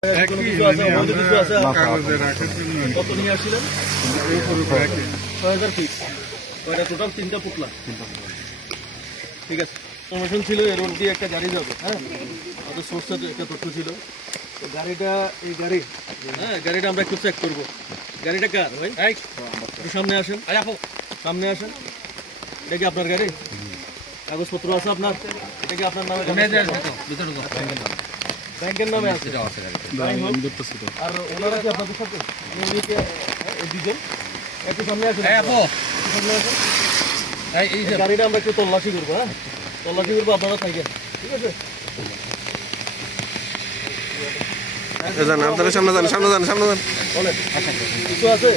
কত নিয়ে আসছিলেন? 6000 ফিট। টোটাল 3টা পুতলা। ঠিক আছে, ইনফরমেশন ছিল এর মধ্যে একটা গাড়ি যাবে। হ্যাঁ, আমাদের সোর্সের একটা তথ্য ছিল। তো গাড়িটা, এই গাড়ি, হ্যাঁ গাড়িটা আমরা একটু চেক করবো। গাড়িটা কার ভাই? একটু সামনে আসেন, সামনে আসেন। এটা কি আপনার গাড়ি? কাগজপত্র আছে আপনার? এটা কি আপনার নামে? ব্যাংকের নামে আছে। আর ওনারা কি আপনাদের সাথে? দুজন একটু সামনে আসেন, সামনে আসেন। গাড়িটা আমরা একটু তল্লাশি করবো। হ্যাঁ, তল্লাশি করবো, আপনারা থাকেন। ঠিক আছে, আপনারা সামনে যান, সামনে যান, সামনে যান। বলেন কিছু আছে?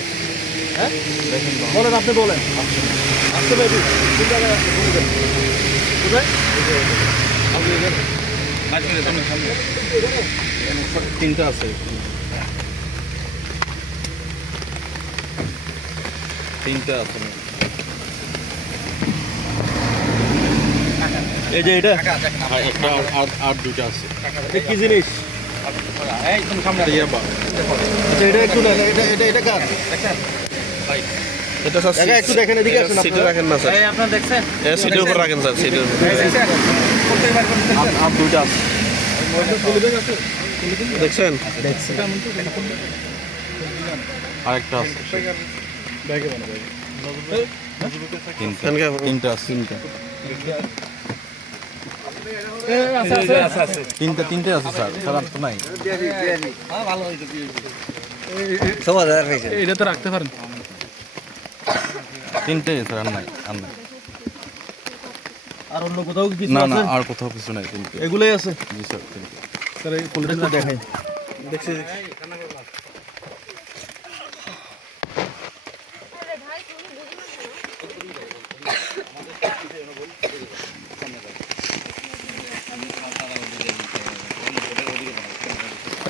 হ্যাঁ বলেন, আপনি বলেন। আসতে পারবি? কোন জায়গায় আসতে বলবেন? কোথায়? তিনটা আছে, তিনটা আছে। এই যে এটা একটা আর দুইটা আছে। এটা কি জিনিস? আচ্ছা, এটা একটু নেন। এটা কার? এটা স্যার জায়গা একটু দেখেন, এদিকে আসেন। সিটে রাখেন না স্যার, আপনারা দেখছেন? সিটের উপর রাখেন স্যার, সিটের উপর। আর দুইটা আছে, দেখছেন? আরেকটা আছে, তিনটা আছে, তিনটে আছে স্যার, খারাপ তো নাই। এটা তো রাখতে পারেন। তিনটে স্যার, আর নাই, আর নাই। আর অন্য কোথাও কি কিছু না না, আছে? আর কোথাও কিছু নাই, তিনটে। এগুলোই আছে জি স্যার, তিনটে। স্যার। এই কোনটা একটু দেখাই। দেখছি।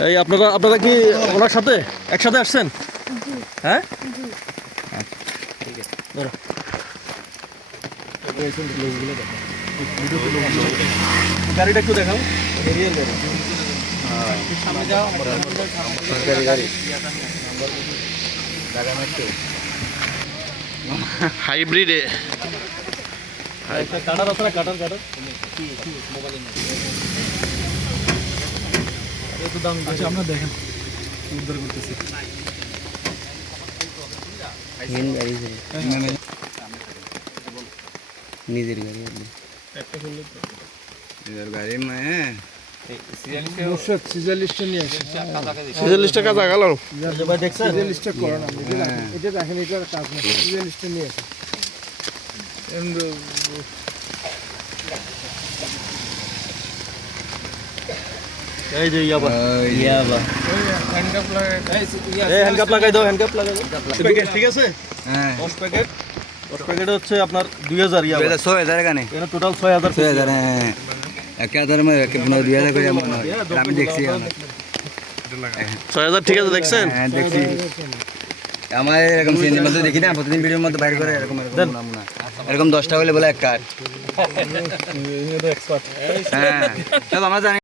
এই আপনারা কি ওনার সাথে একসাথে আসছেন? হ্যাঁ, ধরো। গাড়িটা একটু দেখাও। হাইব্রিড কাটার আছে না? কাটার একটু দাম। আচ্ছা, আপনারা দেখেন উদ্ধার করতেছি। নিজের গাড়ি গাড়ি মানে সিজালিস্টটা নিয়ে আসেন। সিজলিস্টটা কাজা গেল। ভাই দেখছেন? সিজালিস্টটা করো না, এটা দেখেন, এটা কাজ না। সিজালিস্টটা নিয়ে আসেন। এই যে ইয়াবা হ্যান্ডকাপ লাগাই দাও, হ্যান্ডকাপ লাগাই দাও। ঠিক আছে, হ্যাঁ 10 প্যাকেট। 10 প্যাকেট হচ্ছে আপনার 2000 ইয়াবা। 6000 এখানে এখানে টোটাল 6000 6000 হ্যাঁ 1000 মে 2000 করে মনে হয়। আমি দেখছি 6000 ঠিক আছে, দেখছেন? হ্যাঁ দেখছি। আমার এরকম সিনের মধ্যে দেখি না, প্রতিদিন ভিডিওর মধ্যে বাইরে করে এরকম নমুনা। এরকম 10টা হলে বলে এক কাট। হ্যাঁ সব আমরা জানি।